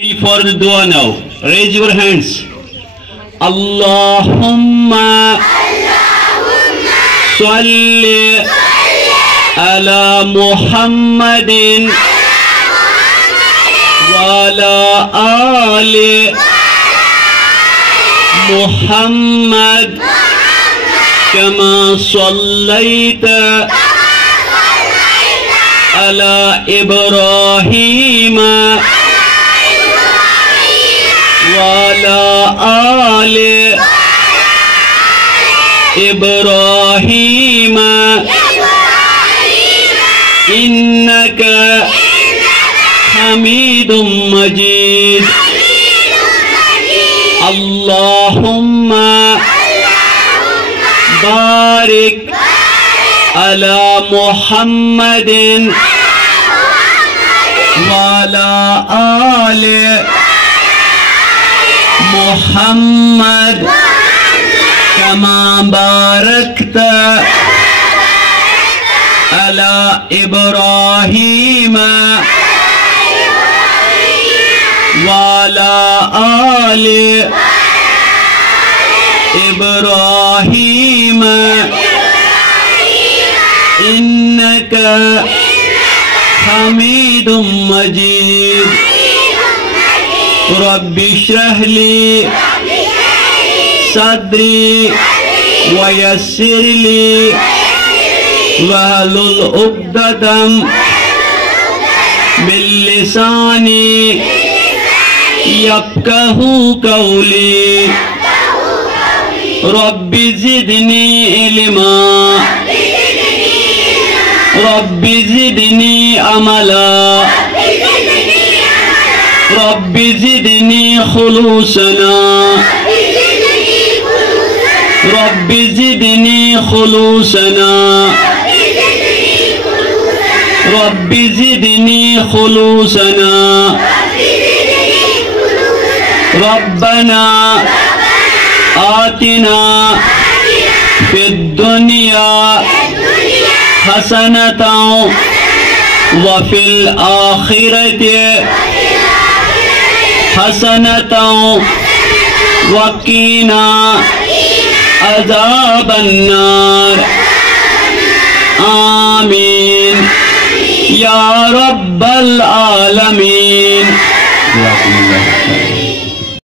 For the dua now. Raise your hands. Allahumma salli ala Muhammadin wa ala ali Muhammad kama sallaita ala Ibrahim وعلى آل إبراهيم إنك حميد مجيد اللهم بارك على محمد وعلى آل محمد كما باركت على إبراهيم وعلى آل إبراهيم إنك حميد مجيد رب اشرح لي صدري ويسر لي واحلل عقدة من لساني يفقهوا قولي رب زدني علما رب زدني عملا رب زدني خلوصنا رب زدني خلوصنا رب زدني خلوصنا ربنا آتنا في الدنيا حسنة وفي الآخرة حسنة وقنا عذاب النار آمين يا رب العالمين.